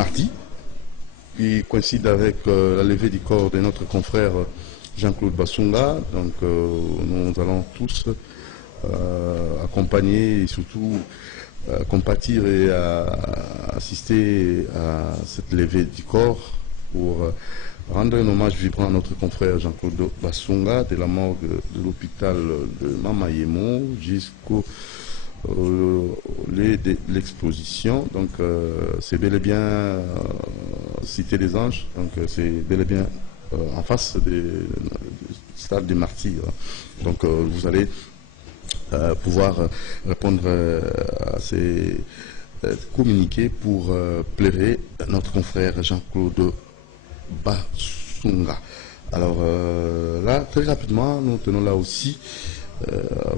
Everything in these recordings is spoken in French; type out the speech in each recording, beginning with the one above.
mardi, qui coïncide avec la levée du corps de notre confrère Jean-Claude Bassunga. Donc nous allons tous accompagner et surtout compatir et assister à cette levée du corps pour rendre un hommage vibrant à notre confrère Jean-Claude Bassunga de la morgue de l'hôpital de Mamayemo jusqu'au de l'exposition. Donc c'est bel et bien Cité des Anges, donc c'est bel et bien en face du stade des Martyrs. Donc vous allez pouvoir répondre à ces communiqués pour plairer notre confrère Jean-Claude Bassunga. Alors là, très rapidement, nous tenons là aussi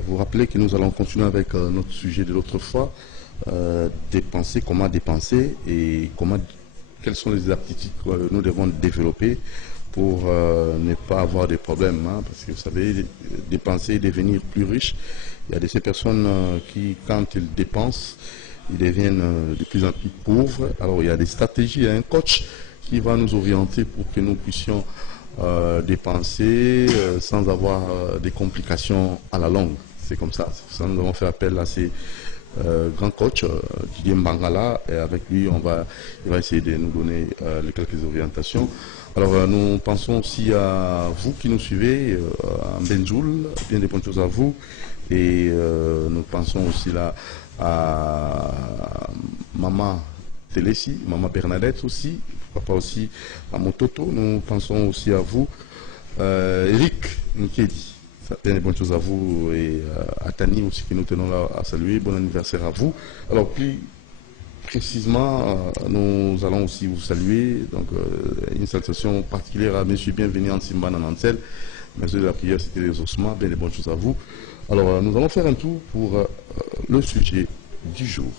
vous rappeler que nous allons continuer avec notre sujet de l'autre fois, dépenser, comment dépenser et quelles sont les aptitudes que nous devons développer pour ne pas avoir de problèmes, hein, parce que vous savez, dépenser et devenir plus riche, il y a de ces personnes qui, quand ils dépensent, ils deviennent de plus en plus pauvres. Alors il y a des stratégies, il y a un coach qui va nous orienter pour que nous puissions dépenser sans avoir des complications à la longue. C'est comme ça. C'est pour ça que nous avons fait appel à ces grands coachs, Didier Mbangala, et avec lui, il va essayer de nous donner quelques orientations. Alors, nous pensons aussi à vous qui nous suivez, à Benjoul, bien des bonnes choses à vous, et nous pensons aussi là à Maman Téléssi, Maman Bernadette aussi, pourquoi pas aussi à Mototo. Nous pensons aussi à vous, Eric Nkedi. Ça fait des bonnes choses à vous et à Tani aussi que nous tenons là à saluer. Bon anniversaire à vous. Alors plus précisément, nous allons aussi vous saluer. Donc une salutation particulière à Monsieur Bienvenu en Simbana Nansel. Monsieur de la prière, c'était les ossements. Bien des bonnes choses à vous. Alors nous allons faire un tour pour le sujet du jour.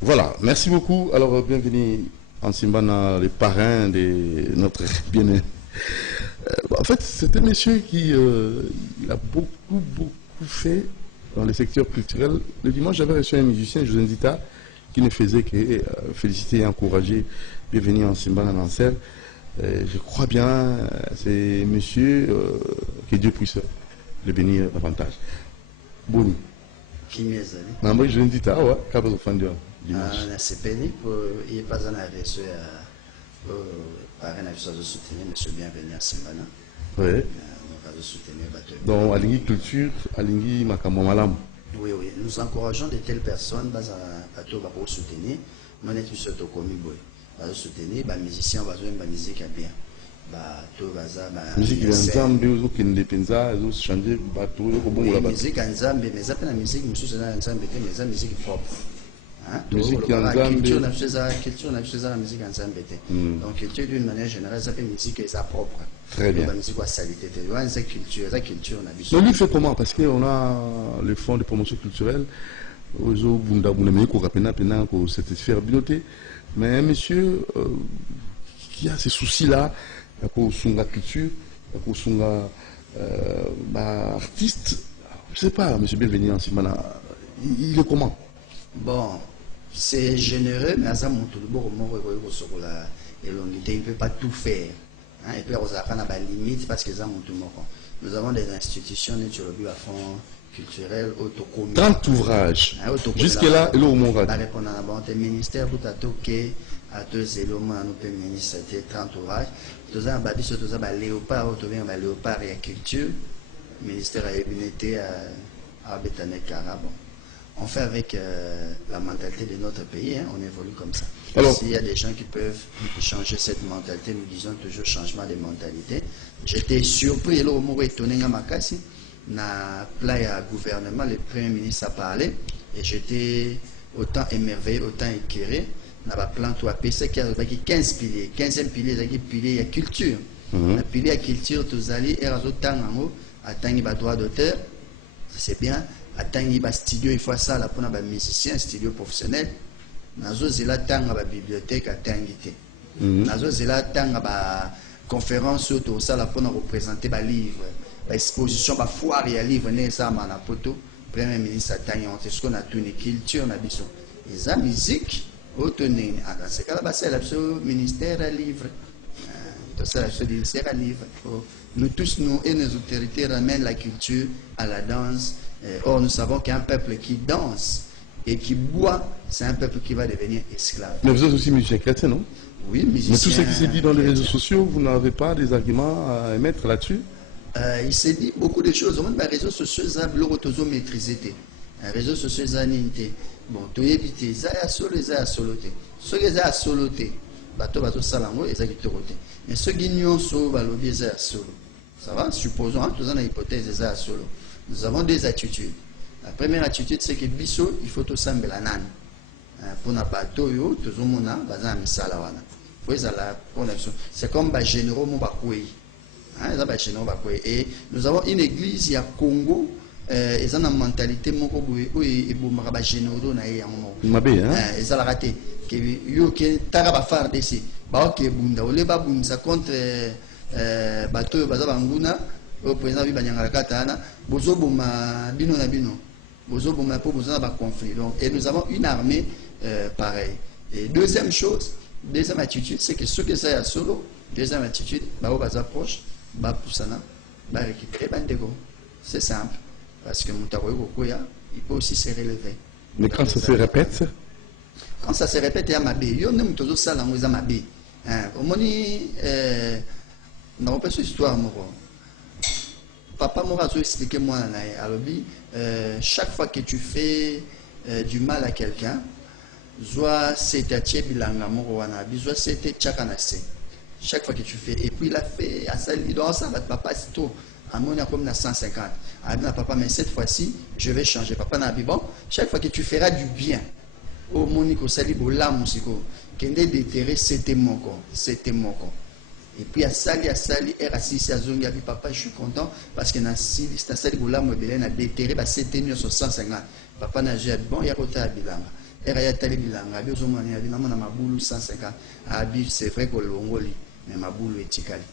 Voilà, merci beaucoup. Alors, bienvenue en Simbana, les parrains de notre bien-aimé. En fait, c'est un monsieur qui il a beaucoup fait dans le secteur culturel. Le dimanche, j'avais reçu un musicien, José Ndita, qui ne faisait que féliciter et encourager. Bienvenue en Simbana Nansel. Je crois bien, c'est monsieur que Dieu puisse le bénir davantage. Bon. Nambre José Ndita, ouais, capable de faire c'est pénible il n'est pas en arrêt par un avis de soutenir monsieur Bienvenu à Simbana. Oui. Nous soutenir donc Alingi Culture, Alingi Makambo Malam. Oui, nous encourageons de telles personnes pour soutenir. Nous sommes commis pour soutenir les musiciens, la musique à bien. Musique ya nzambe uzokende penza changer bateau ko bongola bateau. Musique ya nzambe mais ça la musique mususu na nzambe te mais ça musique propre. Musique ya nzambe culture na la musique ya nzambe te. Donc culture d'une manière générale ça fait musique et ça propre. Très bien. La musique wa salité te. Ouais, c'est culture na biso. Donc lui fait comment parce que on a le fonds de promotion culturelle ozo bunda bunda mais ko kapena pena ko satisfaire biloté mais un monsieur qui a ces soucis là pour sunga culture, pour sunga artiste, je sais pas, monsieur Bienvenu en Simana, il est comment? Bon, c'est généreux, mais à ça, il ne peut pas tout faire. Et puis, on a des limites parce que ça, nous avons des institutions à fond culturel, autocommunal. 30 ouvrages. Jusque-là, il est au Mourad. Le ministère tout a toqué à 2 éléments, nous peut ministre 30 ouvrages. Tout ça, léopard, léopard et culture. Le ministère a été à Bétané Carabon. On fait avec la mentalité de notre pays, hein, on évolue comme ça. S'il y a des gens qui peuvent changer cette mentalité, nous disons toujours changement de mentalité. J'étais surpris, là, au moment où étonné à Makassi. Na plat gouvernement, le premier ministre a parlé et j'étais autant émerveillé, autant éclairé. Na ba plan to apesa qui a 15 piliers, 15e pilier c'est pilier ya culture. Na pilier ya culture tous ali et razo tango atangi ba droit d'auteur. C'est bien, atangi ba studio il faut ça là pour na ba musicien studio professionnel. Nazo zela tanga ba bibliothèque atangi té. nazo zela tanga ba conférence auto ça la pour représenter ba livre ba exposition ba foire ya livre né ça mana poto premier ministre tangi on ce qu'on a tout une culture na biso eza musique autonome dans ce cas là c'est la ministère à livre tout ça c'est ministère à livre nous tous nous et nos autorités ramènent la culture à la danse. Or nous savons qu'un peuple qui danse et qui boit, c'est un peuple qui va devenir esclave. Mais vous êtes aussi musicien chrétien, non? Oui, musicien. Mais tout ce qui s'est dit dans les réseaux sociaux, vous n'avez pas des arguments à émettre là-dessus? Il s'est dit beaucoup de choses. Les réseaux sociaux, ça a maîtrisé. Les réseaux sociaux, ça a été. Bon, tu as évité. Ça a solo, ça a soloté. Ceux qui ont soloté, bateau salango, ils ont été rotés. Mais ceux qui n'ont pas solo, ça a solo. Ça va? Supposons, tous en hypothèse, ça a solo. Nous avons deux attitudes. La première attitude, c'est que biso, il faut tout sembler la nan. Pour n'a pas tout, tout le monde a besoin de salawana. C'est comme les généraux Moubakoui. Et nous avons une église, il y a Congo, ils ont une mentalité Moubakoui, où ils ont des généraux. Ils ont raté. Ils ont fait des choses. Ils ont fait contre bateau, Bazabanguna. Au président Banyangala Katana, Bozo Bouma Bino na Bino, Bozo Bouma pour besoin d'un conflit. Donc, et nous avons une armée pareille. Et deuxième chose, deuxième attitude, c'est que ceux qui sont à solo, deuxième attitude, Bao Bazapproche, Ba Poussana, Ba récupérer Bandego. C'est simple. Parce que Moutaroy Gokoya, il peut aussi se relever. Mais quand ça se répète? Quand ça se répète, il y a Mabé. Il y a même toujours ça dans les Mabé. Au moni, non, pas cette histoire, moi. Papa m'a expliqué moi, chaque fois que tu fais du mal à quelqu'un, soit c'était bilanga morowana, soit c'était chakanase. Chaque fois que tu fais, et puis il a fait à ça, papa c'est tout. À mon comme 150. Ah papa, mais cette fois-ci, je vais changer. Papa n'a bon. Chaque fois que tu feras du bien, au monico sali bola musiko, kende déterrer c'était mon corps, c'était mon corps. Et puis à Sali, et Rassis, à Zonga, papa, je suis content parce que dans cette salle où l'âme a déterré, c'est tenu sur 150. Papa n'a jamais bon, il y a côté à Bilanga. Et il y a télé Bilanga, il y a ma boule 150. C'est vrai que l'ongoli, mais ma boule est ticali.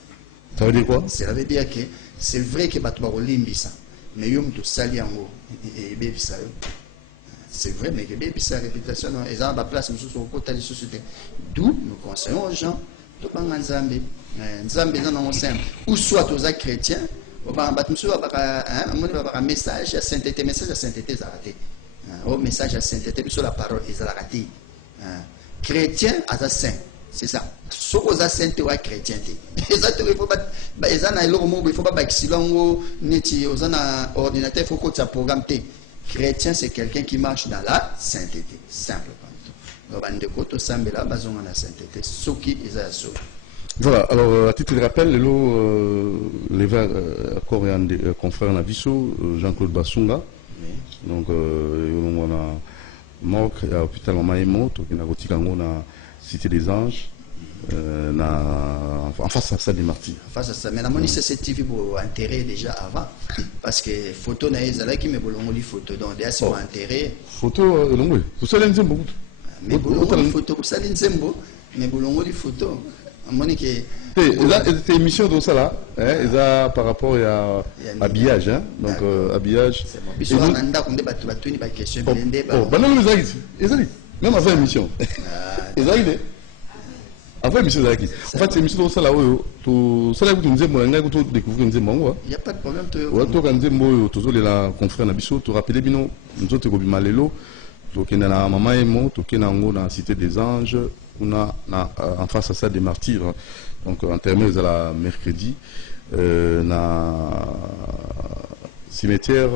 Ça veut dire quoi? Ça veut dire que c'est vrai que Batouba Limbisa, mais il y a tout sali en haut et bébé ça. C'est vrai, mais que bébé sa réputation, ils ont la place, nous sommes au côté de la société. D'où nous conseillons aux gens. Ou soit aux chrétiens, un message à sainteté, message à sainteté, au message à sainteté, sur la parole, ils ont raté. Chrétien à saint, c'est ça. Soit aux sainteté ou à chrétienté. Il faut pas, il faut pas ordinateur, il faut que ça programme. Chrétien, c'est quelqu'un qui marche dans la sainteté, simplement. Voilà, alors à titre de rappel, les confrères Naviso, Jean-Claude Bassunga, donc on a mort à l'hôpital en Maïmo, qui a roté la Cité des Anges, en face à ça des martyrs. Face à ça, mais la moni c'est TV pour enterrer déjà avant, parce que photo naïs là qui me bolongo les photos, donc déjà c'est pour enterrer. Photo, non, vous savez un beaucoup. Mais bolongo les photos, vous savez nzembo, mais bolongo les photos. Monique. C'est émission de ça là, hein, par rapport à habillage, hein, donc habillage. C'est bon. Même avant l'émission. Avant l'émission, en fait, c'est émission de ça là où ça là où nous avons découvert nous avons. Il y a pas de problème. Tu as la confrère Nabiso, tu rappelles bien nous autres comme Malélo. Donc, il y a la maman et moi, qui est dans la Cité des Anges, on a en face à ça des martyrs. Donc, en termes de la mercredi, dans le cimetière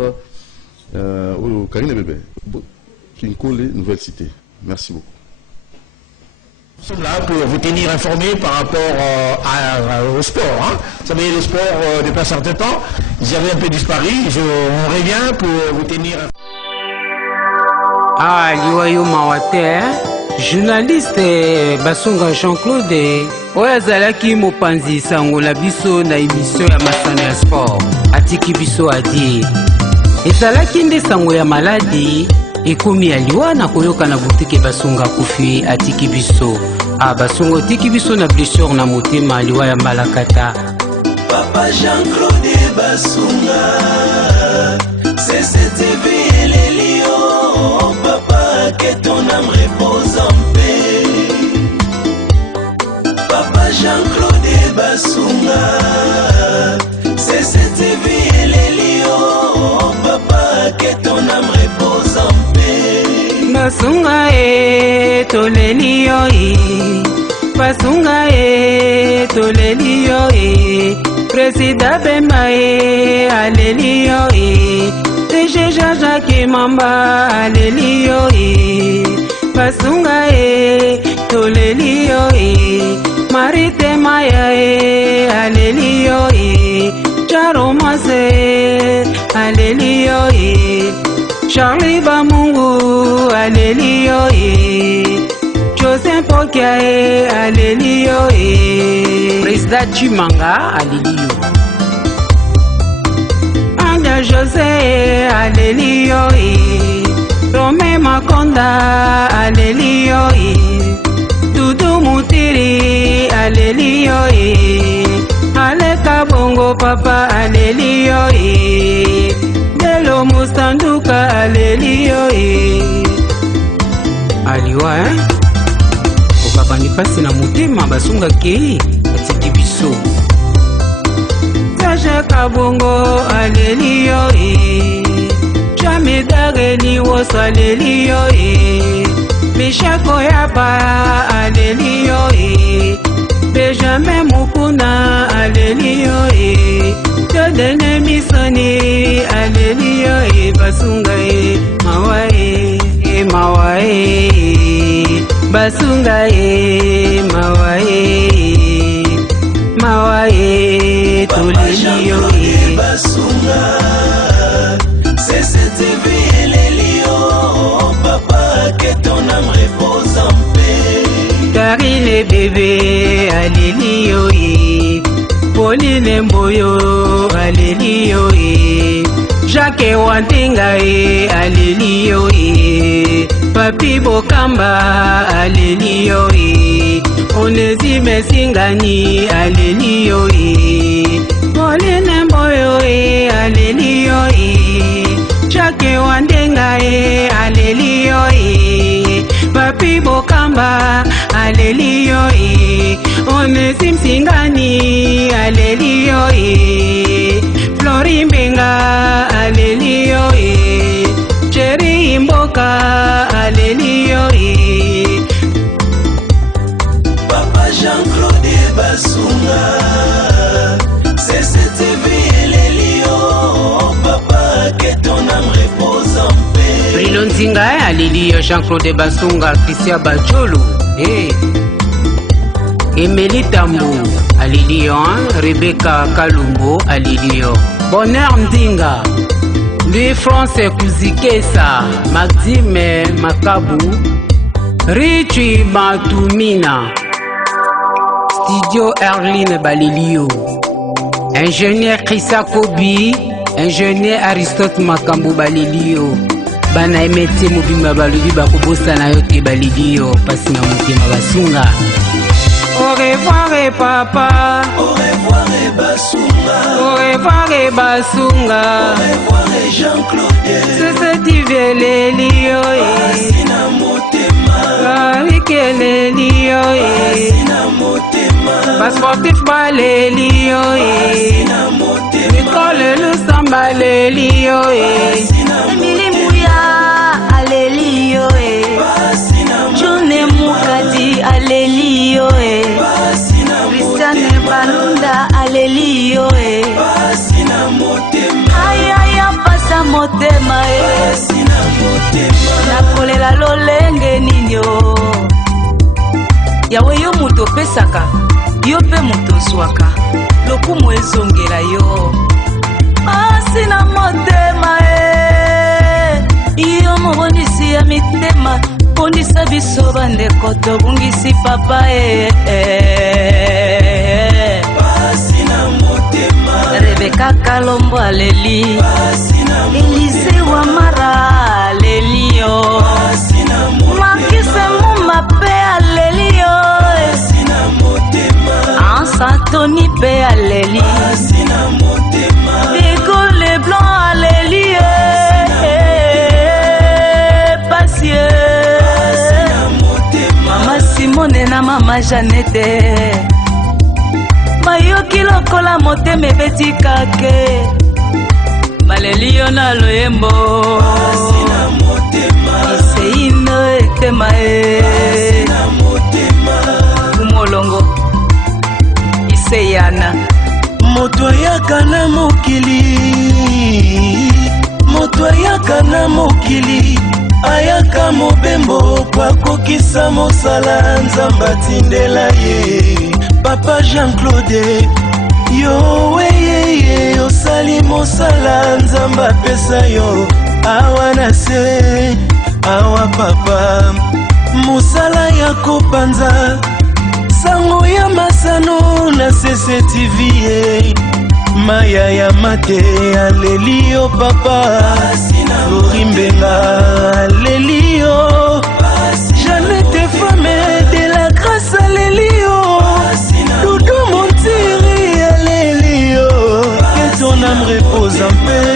au Karine Bébé, qui est une nouvelle cité. Merci beaucoup. Nous sommes là pour vous tenir informés par rapport au sport. Hein. Vous savez, le sport, depuis un certain temps, j'avais un peu disparu. On revient pour vous tenir informés. Ah, liwayo mawate, journaliste Bassunga Jean-Claude, oyo azalaki mopanzi sangola biso na émission ya masano ya sport, atiki biso adi. Ezalaki nde sango ya maladi, ekomi ya liwa na koyoka na butike Basunga kufi atiki biso. basunga otiki biso na blessure na motema liwa ya malakata. Papa Jean-Claude Basunga, CCTV et les lions, papa, que ton âme repose en paix. Papa Jean-Claude Basunga, CCTV et les lions, papa, que ton âme repose en paix. Basunga tolelio Basunga tolelio Président Bemba alelio TG Jacques Mamba alelio Basunga tolelio Marite Maya alelio Charomase alelio Charlie Bamungu alelio José Pokia alelio Président Chimanga alelio Anga José alelio Rome Makonda alelio Dudu Mutiri alelio Aleka Bongo Papa alelio Delo Mustanduka alelio aliwa okabani pasi na motema basunga kei atiki biso Sacha Kabongo alelio Chamedageni was alelio Mishako Yaba alelio Benjamin Mukuna alelio Tadene Misoni alelio Basunga mawae mawae Basunga mawae mawae tolelio Basunga CCTV et les lions papa que ton âme repose en paix. Gary les bébés alelio Pauline Mboyo alelio Jacques Wantinga alelio Papi Bokamba alelio Onésime Singani alelio Pauline Mboyo alelio Jacques Wantinga alelio Papi Bokamba alelio Onésime Singani alelio Flori Mbenga alelio Cherry Mboka alelio Papa Jean-Claude Basunga CCTV et les lions papa que ton âme repose en paix. Bruno Nzinga alelio Jean-Claude Basunga Christian Bacholo Emily Tambo alelio Rebecca Kalumbo alelio Bonheur Ndinga Louis-France Kuzikesa Maxime Makabu Richie Matumina Studio Erline Balilio Ingénieur Krissa Kobi Ingénieur Aristote Makambu Balilio Bana emeti mobimba balobi bakobosa na yo te Balilio pasi na motema basunga. Au revoir papa. Au revoir Basunga. Au revoir Basunga. Au revoir Jean-Claude. CCTV lelio Basina motema. Rike lelio Basina motema. Basportif balelio Basina motema. Nicole Lusamba lelio Emily Mbuya alelio June Mukadi alelio Christiane Balunda alelio Basina motema. Ayaya pasa motema Basina motema. Nakolela lolenge ninyo Yawe yo muto pesaka yo pe muto swaka lokumu ezongela yo Basina motema iyo mobondisi ya mitema bondisa biso bandeko tobungisi papa Basina motema. Rebeka Kalombo aleli Elise Wamara alelio Basina motema. Makise Mumba pe alelio Tony P aleli Diego Leblanc aleli Pasie Mama Simone na Mama Janete Mayoki lokola motema ebeti kake baleli yo na loyembo iseino etema kumolongo iseyana moto ayaka na mokili ayaka mobembo kwa kokisa mosala nzambe atindela ye Papa Jean-Claude yo weye osali mosala nzambe apesa yo awa na se awa papa mosala ya kopanza sango ya masano na CCTV maya ya mate alelio papa Florimbenga alelio Jeannette Femme de la grâce alelio Doudou Montiri alelio que ton âme repose en paix.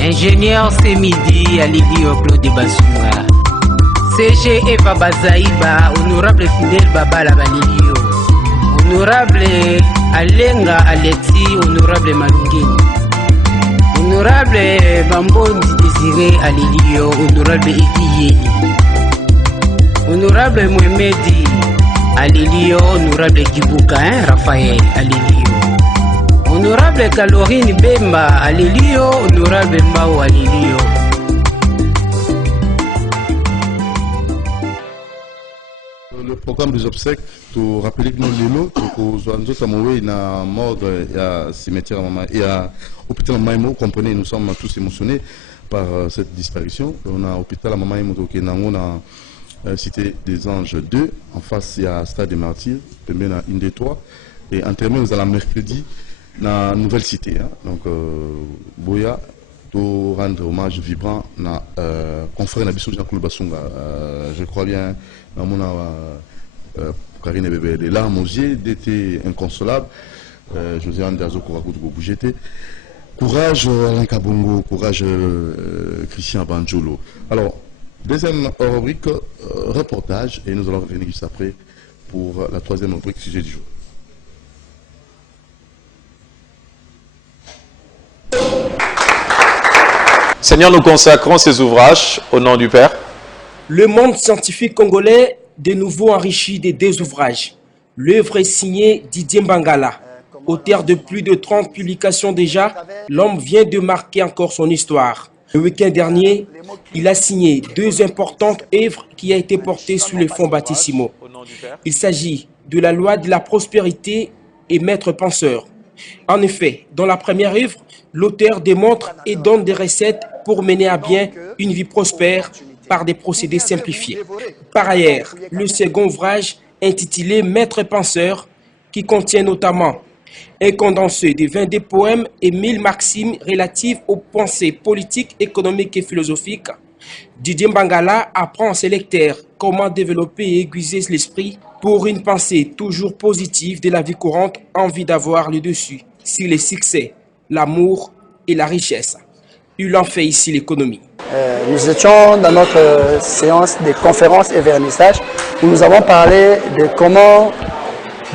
Ingénieur c'est midi alelio Claude Basunga CG Eva Bazaïba, honorable Fidèle Babala Balilio, honorable Alenga Alexis, honorable Malungini, honorable Bambondi Désiré Alilio, honorable Eki honorable Mohamedi Alilio, honorable Kibuka, Raphaël Alilio, honorable Calorine Bemba Alilio, honorable Mao Alilio. Le programme des obsèques, pour rappeler que nous l'élo, pour nous avons na mort il y a cimetière il y a hôpital Maïmo, comprenez, nous sommes tous émotionnés par cette disparition. On a hôpital Maïmo qui est dans la cité des Anges 2, en face il y a Stade des Martyrs, puis à une des trois, et en terminant nous allons mercredi dans la nouvelle cité. Hein. Donc Boya pour rendre hommage vibrant à confrère Nabiso Jean-Claude Basunga. Je crois bien dans mon Karine Bébé, les larmes aux yeux, d'été inconsolable. José Anderzo Kourakout Bougété. Courage Alain Kabongo, courage Christian Banjolo. Alors, deuxième rubrique, reportage, et nous allons revenir juste après pour la troisième rubrique, sujet du jour. Seigneur, nous consacrons ces ouvrages au nom du Père. Le monde scientifique congolais de nouveau enrichi des deux ouvrages. L'œuvre est signée Didier Mbangala. Auteur de plus de 30 publications déjà, l'homme vient de marquer encore son histoire. Le week-end dernier, il a signé deux importantes œuvres qui ont été portées sous les fonds baptismaux. Il s'agit de la loi de la prospérité et Maître penseur. En effet, dans la première œuvre, l'auteur démontre et donne des recettes pour mener à bien une vie prospère par des procédés simplifiés. Par ailleurs, le second ouvrage, intitulé Maître penseur, qui contient notamment un condensé de 22 poèmes et 1000 maximes relatives aux pensées politiques, économiques et philosophiques. Didier Mbangala apprend à ses lecteurs comment développer et aiguiser l'esprit pour une pensée toujours positive de la vie courante, envie d'avoir le dessus sur les succès, l'amour et la richesse. Il en fait ici l'économie. Nous étions dans notre séance de conférences et vernissage où nous avons parlé de comment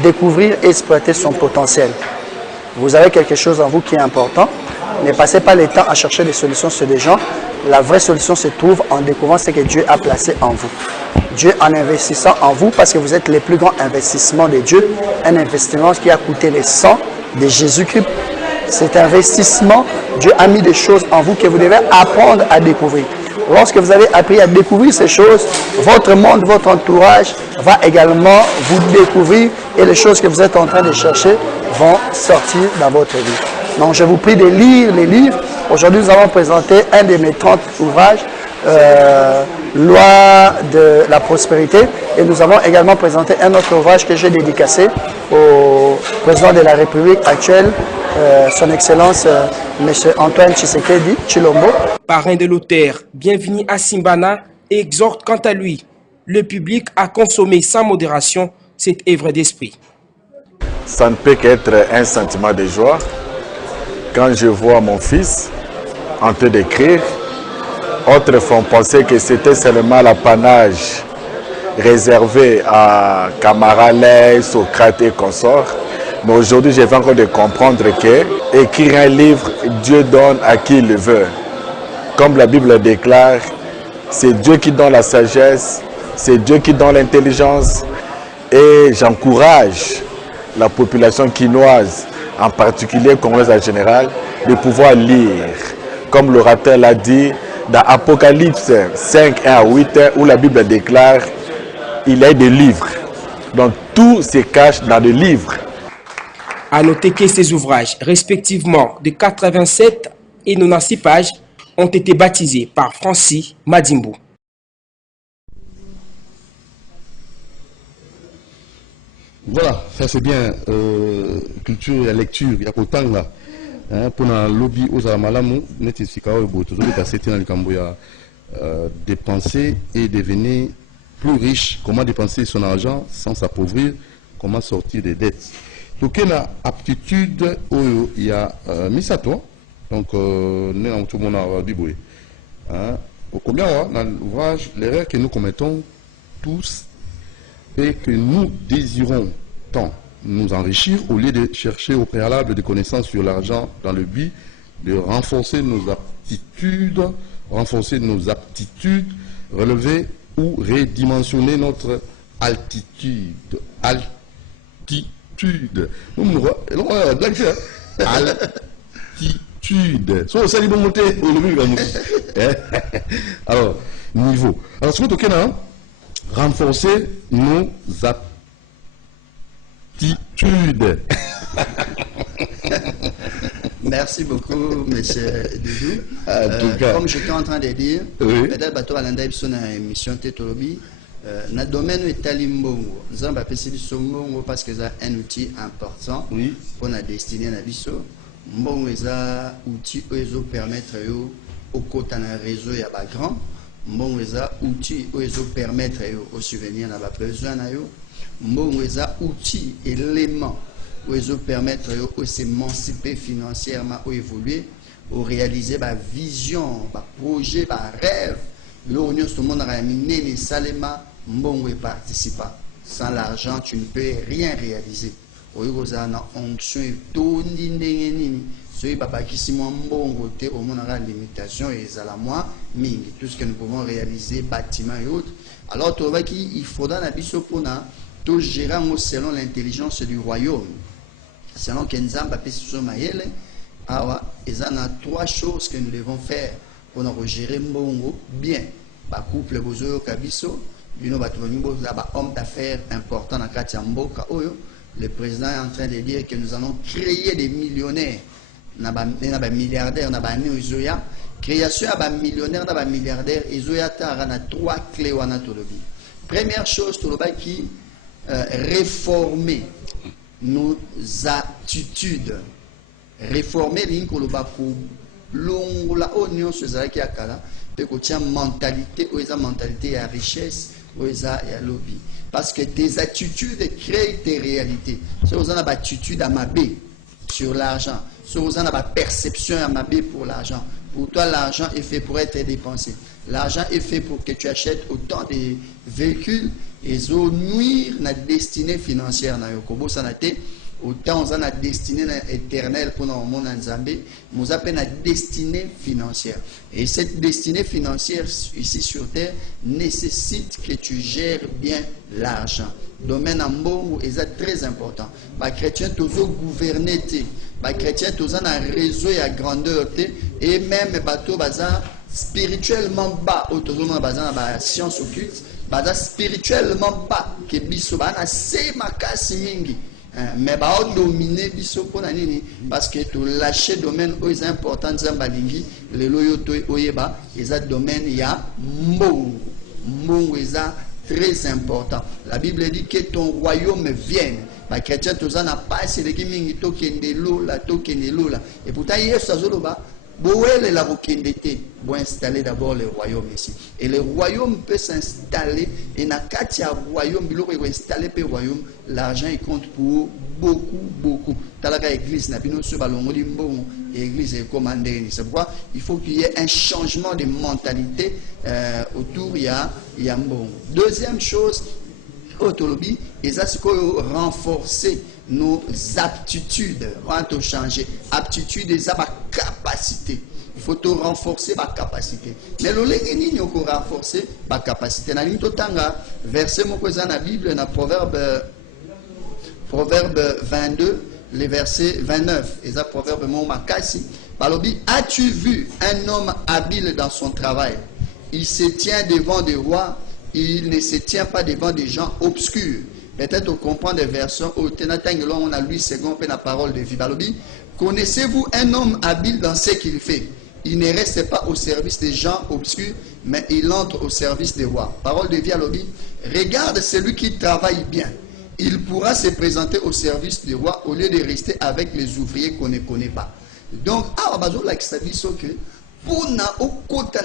découvrir et exploiter son potentiel. Vous avez quelque chose en vous qui est important. Ne passez pas le temps à chercher des solutions sur des gens. La vraie solution se trouve en découvrant ce que Dieu a placé en vous. Dieu en investissant en vous, parce que vous êtes les plus grands investissements de Dieu, un investissement qui a coûté le sang de Jésus-Christ. Cet investissement, Dieu a mis des choses en vous que vous devez apprendre à découvrir. Lorsque vous avez appris à découvrir ces choses, votre monde, votre entourage va également vous découvrir et les choses que vous êtes en train de chercher vont sortir dans votre vie. Donc je vous prie de lire les livres. Aujourd'hui, nous allons présenter un de mes 30 ouvrages, Loi de la prospérité. Et nous avons également présenté un autre ouvrage que j'ai dédicacé au président de la République actuelle, son Excellence, M. Antoine Tshisekedi Tshilombo. Parrain de l'auteur, bienvenue à Simbana, et exhorte quant à lui le public à consommer sans modération cette œuvre d'esprit. Ça ne peut qu'être un sentiment de joie quand je vois mon fils en train d'écrire. Autres font penser que c'était seulement l'apanage réservé à Camaralais, Socrate et consorts. Mais aujourd'hui, j'ai encore de comprendre que écrire un livre, Dieu donne à qui il le veut. Comme la Bible déclare, c'est Dieu qui donne la sagesse, c'est Dieu qui donne l'intelligence. Et j'encourage la population quinoise, en particulier congolaise en général, de pouvoir lire. Comme l'orateur l'a dit, dans Apocalypse 5, 1 à 8, où la Bible déclare, il y a des livres. Donc tout se cache dans des livres. À noter que ces ouvrages, respectivement de 87 et 96 pages, ont été baptisés par Francis Madimbo. Voilà, ça c'est bien. Culture et lecture, il y a autant là. Pour un lobby aux Alamalamu, dépenser et devenir plus riche. Comment dépenser son argent sans s'appauvrir, comment sortir des dettes. Donc, il y a aptitude, il y a Misato, donc, tout le monde a biboué. Au combien, dans l'ouvrage, l'erreur que nous commettons tous et que nous désirons tant nous enrichir au lieu de chercher au préalable des connaissances sur l'argent dans le but de renforcer nos aptitudes, relever ou redimensionner notre altitude. Altitude. Alors, niveau. Alors, ce que nous renforcer nos aptitudes. Merci beaucoup, M. Doudou. Comme j'étais en train de dire, peut-être que tu as une émission Tétolobi. Dans le domaine de Talimbongo, nous avons appelé Songo parce que c'est un outil important pour la destinée à Bisso. Mbongo est un outil qui permet au côté d'un réseau et à grand. Mbongo est un outil qui permet au souvenir à besoin. Mbongo est un outil, élément qui permet de s'émanciper financièrement ou évoluer, ou réaliser ma vision, ma projet, ma rêve. L'Union, tout le monde a amené les salémas, mbongo et participant. Sans l'argent, tu ne peux rien réaliser. Oyozana onction et tout n'indéni. Soy papa qui si moi mbongo te au monde a limitation et ça la moi mingi. Tout ce que nous pouvons réaliser, bâtiments et autres. Alors tu vois qu'il faudra la bisopona tout gérer selon l'intelligence du royaume. Selon qu'Enzamba Pessoa Maëlle, il y a trois choses que nous devons faire pour nous gérer mbongo bien. Ba couple bozo kabiso, bino batonimbo ba homme d'affaires important dans Katia Mboka oyo. Le président est en train de dire que nous allons créer des millionnaires, des milliardaires, des Izoya. Création des millionnaires, des milliardaires, Izoya a trois clés au Anatolobi. Première chose, qui réformer nos attitudes. Réformer l'incoloba pour l'ongola oignon sur Zaki Akala, peut que mentalité, ou esa mentalité à richesse, ou esa à lobby. Parce que tes attitudes créent tes réalités. Si vous avez une attitude à mabé sur l'argent, si vous avez une perception à mabé pour l'argent, pour toi l'argent est fait pour être dépensé. L'argent est fait pour que tu achètes autant de véhicules et nuire à la destinée financière. Autant on a la destinée éternelle pour le monde en Zambie, nous appelons la destinée financière. Et cette destinée financière ici sur terre nécessite que tu gères bien l'argent. Domaine en bon est très important. Les chrétiens tous gouverner, les chrétiens tous ont un réseau et à grandeur et même bateau bazar spirituellement bas autour de la science occulte, bazar spirituellement bas que bisoba na se makasi mingi. Mais on dominer biso pona nini parce que tu lâcher domaine aux importants zambalingi les loyoto oyeba eza domaine ya mbongo eza très important. La Bible dit que ton royaume vienne. Les chrétiens tous en a pas c'est les mingi tokende lola et pourtant hier ça zoloba Boel la Rokendete, pour installer d'abord le royaume ici. Et le royaume peut s'installer, et dans le royaume, il faut installer le royaume, l'argent il compte pour beaucoup. Dans l'église, l'église est commandée. C'est pourquoi il faut qu'il y ait un changement de mentalité autour, il y a un bon. Deuxième chose, autolobie, et ça c'est renforcer nos aptitudes. On va tout changer. Aptitude et ça ma capacité. Il faut tout renforcer ma capacité. Mais le légni il faut renforcer ma capacité. Dans le verset dans la Bible, dans Proverbe 22, le verset 29. Et ça Proverbe mon makasi. As-tu vu un homme habile dans son travail? Il se tient devant des rois, il ne se tient pas devant des gens obscurs. Peut-être on comprend des versions où on a Louis II la parole de vie. Connaissez-vous un homme habile dans ce qu'il fait? Il ne reste pas au service des gens obscurs, mais il entre au service des rois. Parole de vie à l'objet. Regarde celui qui travaille bien. Il pourra se présenter au service des rois au lieu de rester avec les ouvriers qu'on ne connaît pas. Donc, pour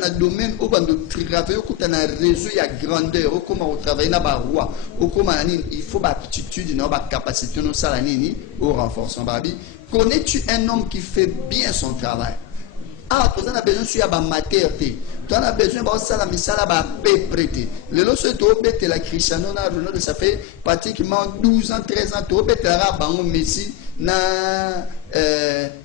na domaine au bando travail au na réseau ya grandeur au comment au travail na ba roi au comment il faut ba aptitude na ba capacité no sala nini au renforcement babi. Connais-tu un homme qui fait bien son travail? Tu as besoin de la maternité. Tu as besoin de la misala ba prêter. Le loso to bete la Cristiano na Ronaldo ça fait pratiquement 12 ans 13 ans to bete la bango Messi na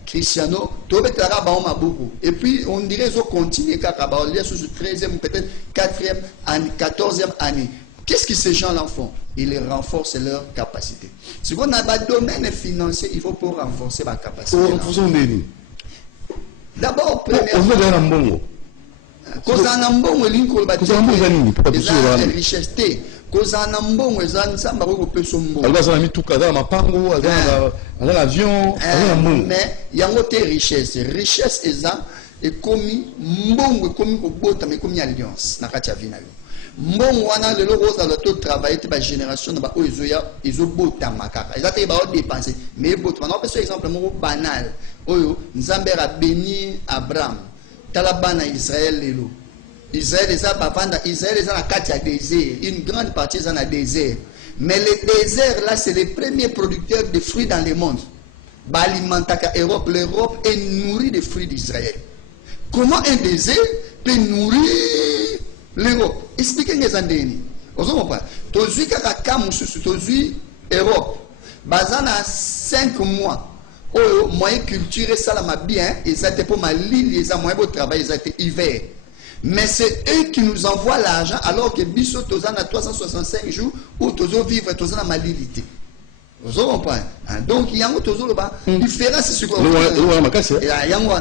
Cristiano to bete la bango Mabuku. Et puis on dirait zo continuer kaka ba on sur 13e peut-être 4e année 14e année. Qu'est-ce que ces gens-là font? Ils renforcent leur capacité. Si on a un domaine financier, il faut pour renforcer ma capacité. D'abord, premièrement, richesse. Mais il y a une richesse. Richesse est commis, mais comme alliance. Mbongo wana lelo roza le taux travail te ba génération na ba ozoya ezobota makaka ezate ba dépenser mais bota na par exemple mo banal oyo nzambe a béni Abraham talabana Israël lelo Israël eza ba vanda Israël eza na kati ya désert une grande partie eza na désert mais le désert là c'est le premier producteur de fruits dans le monde ba alimentaka Europe. L'Europe est nourrie de fruits d'Israël. Comment un désert peut nourrir l'Europe? Expliquez-nous ça. Vous comprenez? Tozui kaka mususu tozui Europe. Bazana 5 mois. Oh, moyen culture ça la bien et ça était pour ma ligne et ça moyen pour travail ça était hiver. Mais c'est eux qui nous envoient l'argent alors que biso tozana 365 jours où tozo vivre tozana malilité. Vous comprenez? Donc il y a un différence c'est ce qu'on il y a un bazana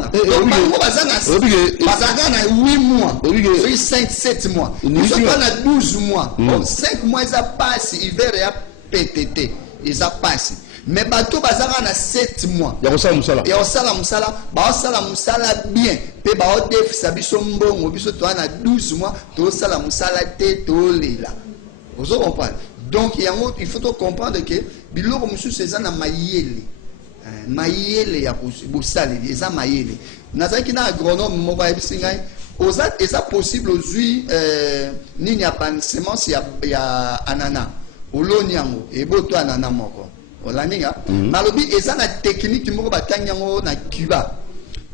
8 mois, 5-7 mois, ils sont pas 12 mois. 5 mois ils passent hiver et PTT, ils passent. Mais bateau bazara na 7 mois. Ya osala musala. Ya osala musala, ba osala musala bien. Pe ba odef sabiso mbongo biso to na 12 mois, to osala musala te to lela. Vous comprenez? Donc il faut comprendre que biloko musu c'est na mayele. Mayele ya bosale, eza mayele. Nazaki na agronome moko ya bisingai, oza eza possible ozui nini ya semence ya anana. Oloni yango eboto anana moko. Olaninga malobi eza na technique moko batangi yango na Cuba.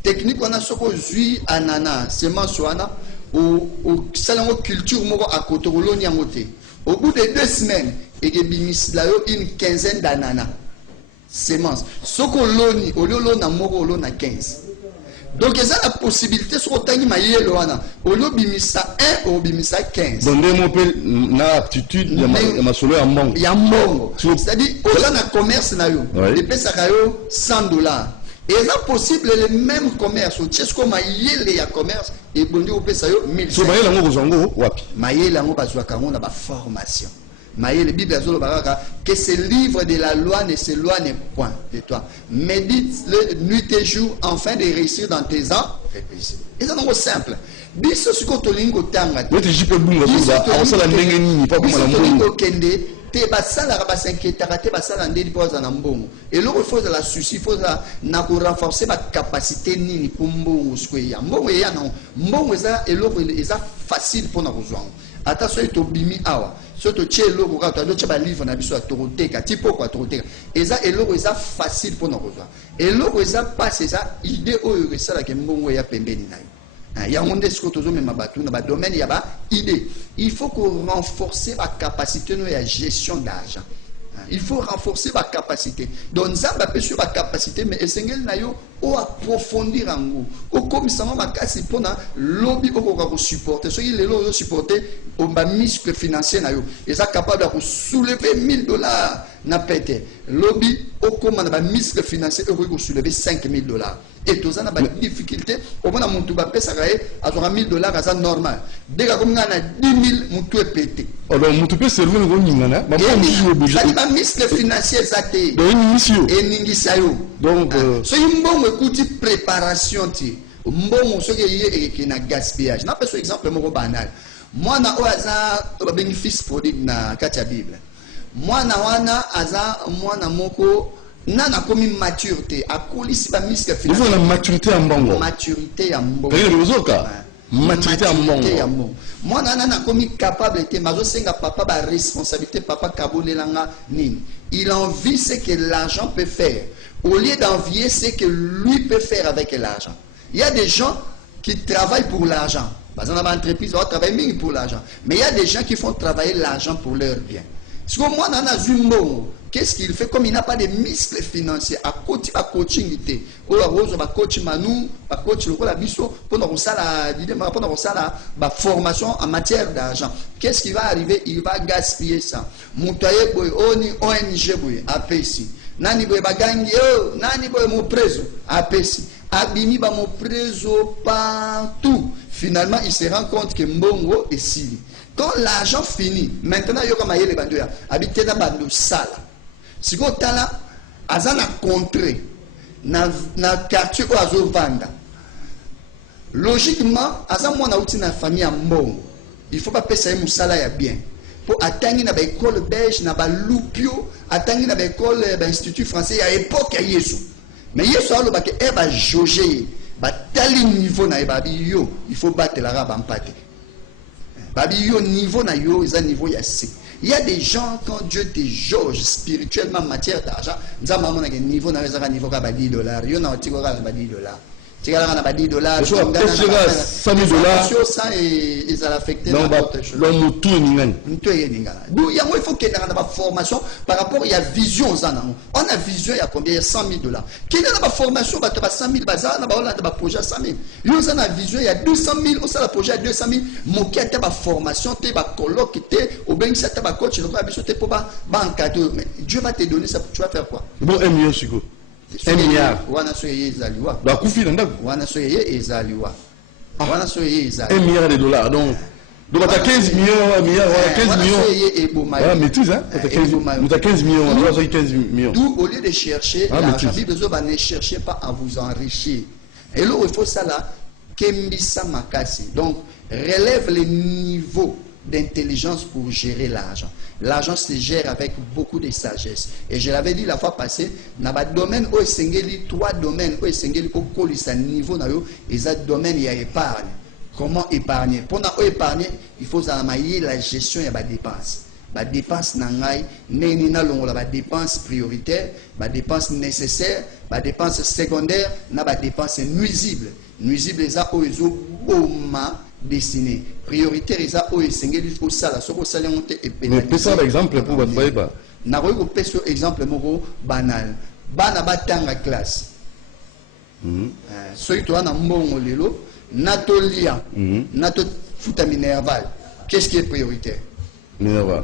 Technique on a soko zui anana semence wana au salon culture moko à côté oloni yango te. Au bout de 2 semaines, il y a une quinzaine d'ananas. Semences. Ce qu'on loni, au lieu de moro, on a 15. Donc, il y a la possibilité, ce qu'on a dit, au lieu de 1, au lieu de 15. Donc, il y a l'aptitude, il y a un mongo. Il y a un mongo. C'est-à-dire, au lieu de commerce, il y a $100. Et c'est possible le même commerce. C'est ce qu'on a dit, commerce. Et bon Dieu, il y a 1500. Maïe la formation. Maïe, la Bible que ce livre de la loi ne s'éloigne point de toi. Médite-le nuit et jour afin de réussir dans tes ans. Et c'est simple. Biso siko tolingo tanga. te basala ba s'inquiétera te basala ndeli poza na mbongo eloko il faut la souci il faut na ko renforcer ba capacité nini pour mbongo siko ya mbongo ya na mbongo eza eloko eza facile pour na kozwa ata so to bimi awa so to tie eloko ka to do ba livre na biso atokoteka tipo kwa atokoteka eza eloko eza facile pour na kozwa eloko eza passe eza idée oyo resala ke mbongo ya pembeni na yo. Il y a un domaine, il y a une idée. Il faut qu'on renforce la capacité de la gestion d'argent. Il faut renforcer la capacité. Donc, ça va sur la capacité, mais essentiel ou approfondir en gros. Ou comme ça, on va casser pour le lobby au supporter. Ceux qui les supporter, on va muscle financier. Ils sont capables de soulever $1000 na pété. Lobby au comme on a muscle financier, on va soulever $5000. Et tout ça, on a des difficultés. Au moins, on va payer ça à $1000, c'est normal. Dès qu'on a 10 000, on peut péter. Alors, on peut se lever au Ningana. Ça muscle financier, ça t'est. Donc, c'est une bonne écoute préparation. Bon, ce qui est un gaspillage. Je n'ai pas exemple banal. Moi, je suis un fils prodigue dans la Bible. Moi, je moko nana komi maturité akolisi ba miske financier. Vous la maturité en bongo. Maturité en bongo. Maturité en bongo. Moi nana komi capable était mazo senga papa ba responsabilité papa kabonelanga nini. Il envie ce que l'argent peut faire au lieu d'envier ce que lui peut faire avec l'argent. Il y a des gens qui travaillent pour l'argent. Par exemple, dans l'entreprise, on travaille pour l'argent. Mais il y a des gens qui font travailler l'argent pour leur bien. Si moi, nana zumbo, qu'est-ce qu'il fait comme il n'a pas de muscles financiers à côté de coaching ou la rose va coach manou va coach le la biso pour ça la formation en matière d'argent. Qu'est-ce qui va arriver? Il va gaspiller ça. Moutaye boy oni ONG boy apesi nani boy bagangi nani boy mo preso apesi abimi ba mo preso partout. Finalement il se rend compte que mbongo est si. Quand l'argent finit, maintenant il y a comme les bandes habiter dans bando sale. Si vous êtes là, à la contrée, dans le quartier où vous vendre, logiquement, à ce moment où vous avez une famille en bon, il ne faut pas payer un salaire bien. Pour atteindre l'école belge, dans l'Oupio, atteindre l'école l'Institut français, à l'époque, il y a Yesu. Mais Yesu, il va jauger, tel niveau, il faut battre l'arabe en pâté. Niveau na yo, niveau il y a des gens, quand Dieu te jauge spirituellement en matière d'argent, niveau na niveau $10, yo na $10. Tu as $10, $100,000, ça ils affecté n'importe chose. Il faut qu'il y ait une formation par rapport à la vision. On a vision, il y a combien? Il y a $100,000. Qu'il y a une formation, il y a 100,000 bazar, il y a un projet à 100,000. Il y a une vision, il y a 200,000, on a un projet à 200,000. Mon qui a une formation, il y a un colloque, ou bien il y a un coach, il y a un pour encadrer. Mais Dieu va te donner ça, tu vas faire quoi? Bon, $1 million, c'est quoi? $1 milliard. Bah, Koufi, wana soyez ezaliwa. Wana soyez ezaliwa. $1 milliard. Donc tu as 15 millions, 15 millions. Voilà, maîtrise, hein? Tu as 15 millions, on a 15 millions. D'où, au lieu de chercher l'argent, ne cherchez pas à vous enrichir. Et là, il faut ça là, Kembisa Makasi. Donc, relève les niveaux d'intelligence pour gérer l'argent. L'argent se gère avec beaucoup de sagesse. Et je l'avais dit la fois passée, dans le domaine où il 3 domaines où il y a niveau, il y a domaine, il y a épargne. Comment épargner? Pour épargner, il faut travailler la gestion de la dépense. La dépense nangai, la dépense prioritaire, la dépense nécessaire, la dépense secondaire, la dépense nuisible. Nuisible, les a destiné. Prioritaire, ils ont essayé de faire ça. Mais c'est ça l'exemple pour votre baïba. N'a pas eu exemple banal. Bana batanga classe. Soit tu as un bon lelo, natolia, nato futa minerval. Qu'est-ce qui est prioritaire?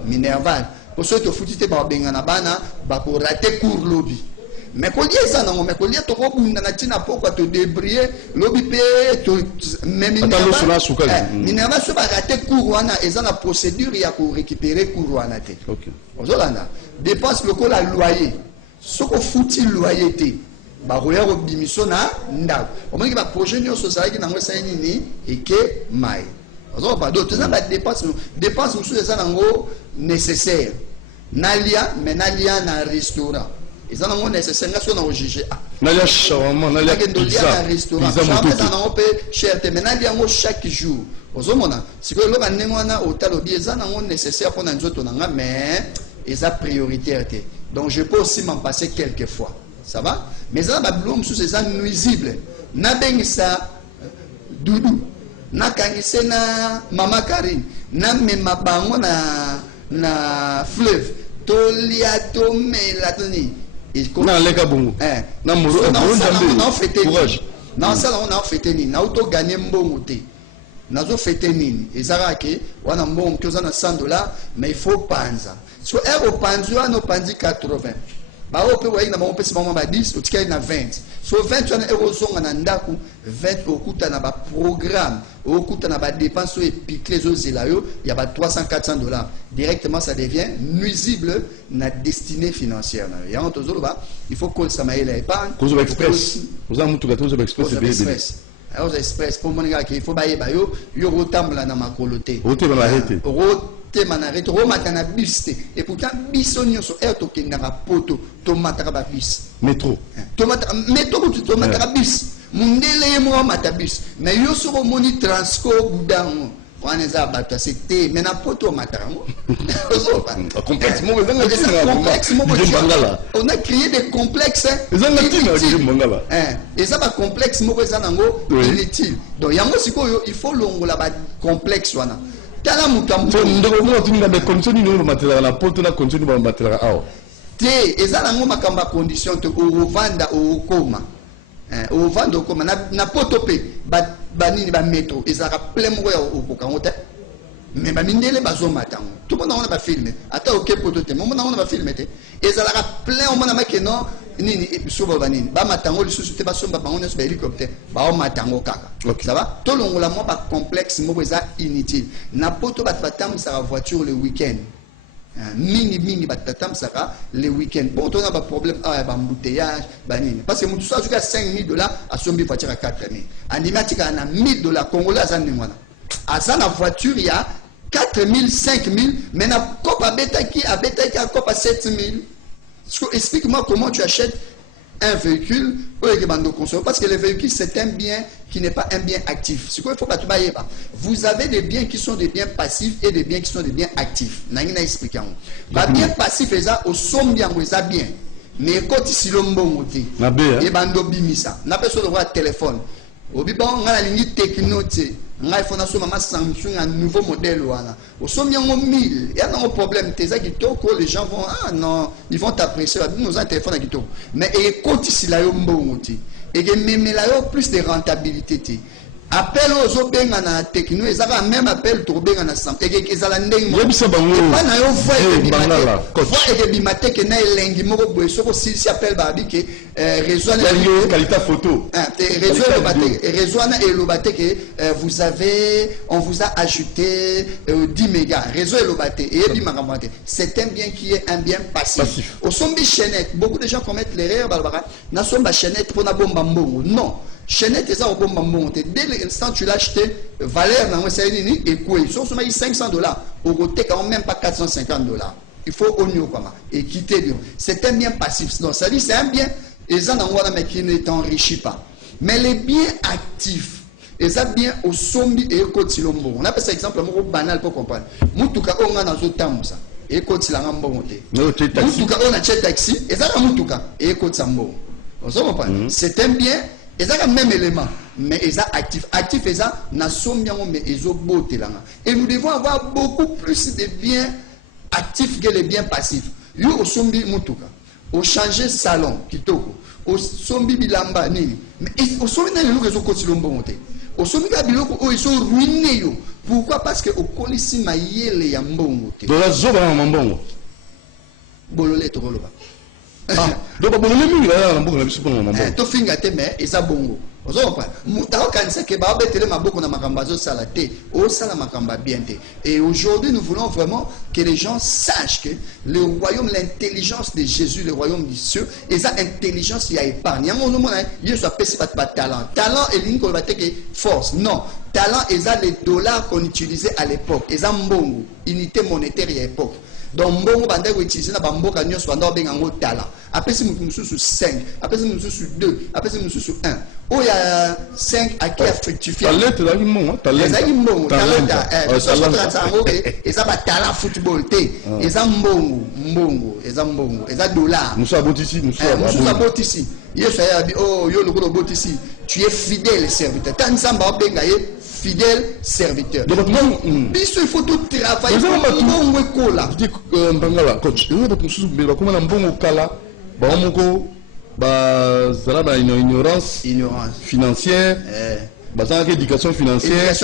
Minerval. Pour ceux qui foutent par bengana bana, pour rater court lobby. Mais quand il y a ça, mais quand il y a trop de te débrouiller, lobby mais minerval se va rater courouana et ça la procédure il y a pour récupérer courouana tête. OK. Ozolanda dépense le col à loyer. Ce qu'on foutit loyer ba roya ko bimiso na nda. Au moins il va projet nyo société qui na ngwe sa nini et que mai. Ozolanda d'autres ça va dépense nous ça nango nécessaire. nalia mais nalia na restaurant ils en ont nécessaire ngaso na juger nalia shawarma nalia pizza restaurant ça na opé cher te mais nalia ngo chaque jour ozomona siko lo banengwana otalobi ils en ont nécessaire pour na nzoto nanga mais ils a prioritaire te donc je peux aussi m'en passer quelques fois ça va mais ça ba blum sous ces nuisibles na bengisa dudu na kangise na mama Karine na mema bango na fleuve tolia to mela toni na leka bongo na moro na fêter courage na ça on a fêté ni na auto gagner mbongo te nazo fêter nini ezara ke wana mbongo toza na $100 mais il faut panza so ero panzu ano panzi 80 ba ope wa ina mo pesi mama ba 10 otika na 20 so 20 wana euro zonga na ndaku 20 okuta na ba programme okuta na ba dépenses et piquer zo zelayo ya ba $300-400 directement ça devient nuisible na destinée financière na ya on tozolo ba il faut que ça maille épargne kozo express oza mutu gato zo express alors express pour mon gars il faut ba yo yo rotambola na makolote ote ba arrêter te manarete romatana bus te et pourtant bisonyoso to kendanga poto tomataka ba bus métro tomataka bus mundele mo matabus mais yo soko moni transco budango wana za bato c'était mais na poto matarango complexement on a créé des complexes et ça va complexe mo za nango inutile donc yango sikoyo il faut longola ba complexe wana tala mutambo ndoko mo tinga be condition ni no matela na poto na condition ba matela awo te ezala ngo makamba condition te ovanda okoma ovanda okoma na poto pe banini ba metro ezala plein mo ya okoka ngote mais ba mindele bazo matango tout le monde on a filmé ata ok poto te mo on a filmé te ezala plein on na makeno nini soba banini ba matango lisusu te ba somba bango nso ba hélicoptère ba o matango kaka ça va to longola mo ba complexe mo eza inutile na poto ba batam sa voiture le week-end mingi batatam saka le week-end bon on a pas problème ba embouteillage banini parce que mutu so azuka $5,000 a sombi voiture à 4,000 animatika na $1,000 congolais azani mwana azana voiture ya 4,000 5,000 mais na copa betaki a copa 7,000. Explique-moi comment tu achètes un véhicule parce que le véhicule c'est un bien qui n'est pas un bien actif. Ce qu'il faut pas tout bailler. Vous avez des biens qui sont des biens passifs et des biens qui sont des biens actifs. Nangina expliquant. Ba bien passif eza au somme bien eza bien. Mais quand ici l'homme et bando bimisa. Na personne voit téléphone. Obi bon ngala lingi technote. Ngai fona so mama Samsung un nouveau modèle wana. Au somme yango 1000. Il y a un problème tes kitoko les gens vont non, ils vont t'apprécier nous un téléphone à kitoko. Mais et quand ici la yo mbongo et que même la yo plus de rentabilité. Appel aux obenga na techno ezaka même appel to benga na sam et que ezala ndenge mo pas na yo voix et bimate que na elengi moko boye soko si appel babi que réseau qualité photo réseau na elobate que on vous a ajouté 10 mégas réseau elobate et bimakamate c'est un bien qui est un bien passif au sombi chaînette beaucoup de gens commettent l'erreur balbara na somba chaînette pour na bomba mbongo non chaînette ça au bomba mbongo dès l'instant tu l'as acheté valeur na c'est nini et quoi sur ce $500 au côté quand même pas $450 il faut onyo comment et quitter bien c'est un bien passif non ça dit c'est un bien et ça n'envoie mais qui ne t'enrichit pas mais les biens actifs et ça bien au sombi et kotilombo on appelle ça exemple un banal pour comprendre mutuka onga na zotamusa et kotilanga mbongo te mutuka on a chez taxi et ça na mutuka et kotsambo on se comprend c'est un bien et ça même élément mais ils actif et ça na sombi mais ils ont beauté là et nous devons avoir beaucoup plus de biens actifs que les biens passifs yo au sombi mutuka au changer salon kitoko au sombi bilamba nini mais au sombi na yo rezo kotilombo monter au sombi ka biloko o ils sont ruinés yo pourquoi parce que au kolisi mayele ya mbongo te do la zoba na mbongo bolole to koloba donc bolole mingi na mbongo na biso na mbongo to finga te mais eza bongo ozo pa mutao kanisa ke ba betele maboko na makamba zo sala te o sala makamba bien te et aujourd'hui nous voulons vraiment que les gens sachent que le royaume l'intelligence de Jésus le royaume des cieux et ça intelligence il y a épargne yango no mona yesu apesi pas talent et linko ba te que force non talent et ça les dollars qu'on utilisait à l'époque et ça mbongo unité monétaire à l'époque donc mbongo banda ko utiliser na bamboka nyonso banda benga ngo tala apesi mutu sur 5 apesi mutu sur 2 apesi mutu sur 1 o ya 5 aki a fructifier talent la mbongo talent eza ba talent football te eza mbongo eza dollar musu abotisi yeso ya bi yo lokolo botisi tu es fidèle serviteur tant nzamba benga ye fidèle serviteur. Donc, il faut tout travailler. Mbangala, coach, ignorance financière. Éducation financière.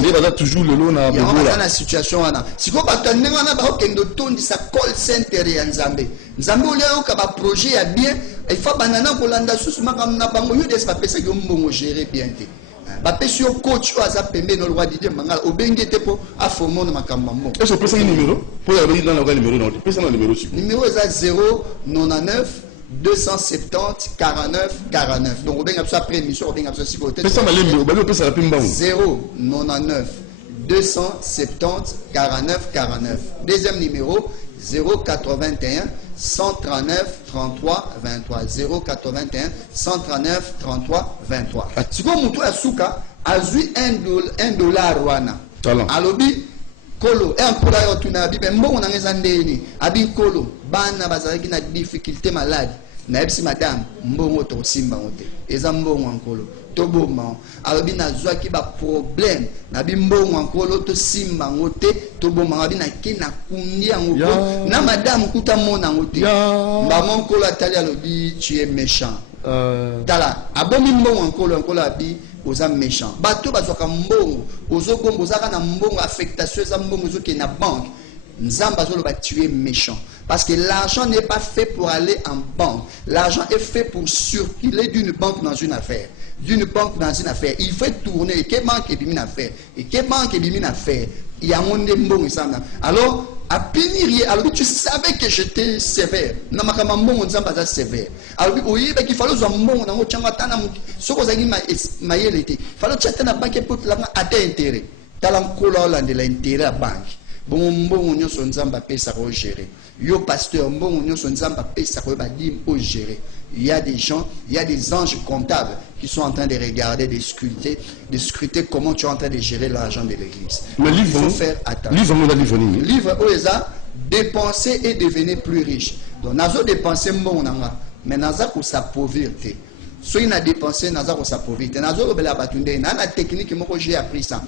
Mais toujours le lot na la situation là. Si quoi pas tenir on a ba okendo tondi sa call center ya Nzambe. Nzambe ole o ka ba projet ya bien, il faut banana ko landa susu makam na bango yo des pa pesa yo mbongo gérer bien te. Ba pesi yo coach o aza pembe no roi Didier Mangala obengete po afomo na makamba mo. Est-ce que pesa numéro pour y aller dans le numéro non pesa le numéro sur. Numéro est 099 270 49 49. Donc, on va faire après émission, on va faire ça. 099 270 49 49. Deuxième numéro 081 139 33 23. 081 139 33 23. Si vous avez un souka, azui $1 wana. Alobi kolo un pour la retourner mais bon on a les andeni abi kolo bana bazalaki na difficulté malade na ebisi madame mbongo to simba ngote eza mbongo ankolo to bomba alobi na zwaki ba problème na bi mbongo ankolo to simba ngote to bomba abi na kina kundia ngoko na madame kuta mona ngote ba mon kolo atali alobi tu es méchant tala abomi mbongo ankolo abi oza méchant bato bazoka mbongo ozokombo ozaka na mbongo affectation eza mbongo ozoke na banque nzamba zoloba tu es méchant parce que l'argent n'est pas fait pour aller en banque, l'argent est fait pour circuler d'une banque dans une affaire, d'une banque dans une affaire. Il faut tourner et que banque est une affaire et que banque est une affaire. Il y a un mbongo ensemble. Alors à pénirier, alors tu savais que j'étais sévère. Na makama mbongo nzamba za sévère. Alors oui, il fallait zo mbongo na ngochanga tana soko zaki mayelete. Fallait chatter na banque pour la ate intérêt. Tala nkola olande la intérêt à banque. Bon mbongo nyoso nzamba pesa ko gérer. Yo pasteur mbongo nyoso nzamba pesa ko ba dim au gérer. Il y a des gens, il y a des anges comptables qui sont en train de regarder, de scruter comment tu es en train de gérer l'argent de l'église. Mais il faut faire attention. Livre Oeza, dépenser et devenir plus riche. Donc, nazo dépenser mbongo nanga, mais naza ko s'appauvrir. So il a dépensé, naza ko s'appauvrir. Nazo ko bela batunde, na technique moko j'ai appris ça.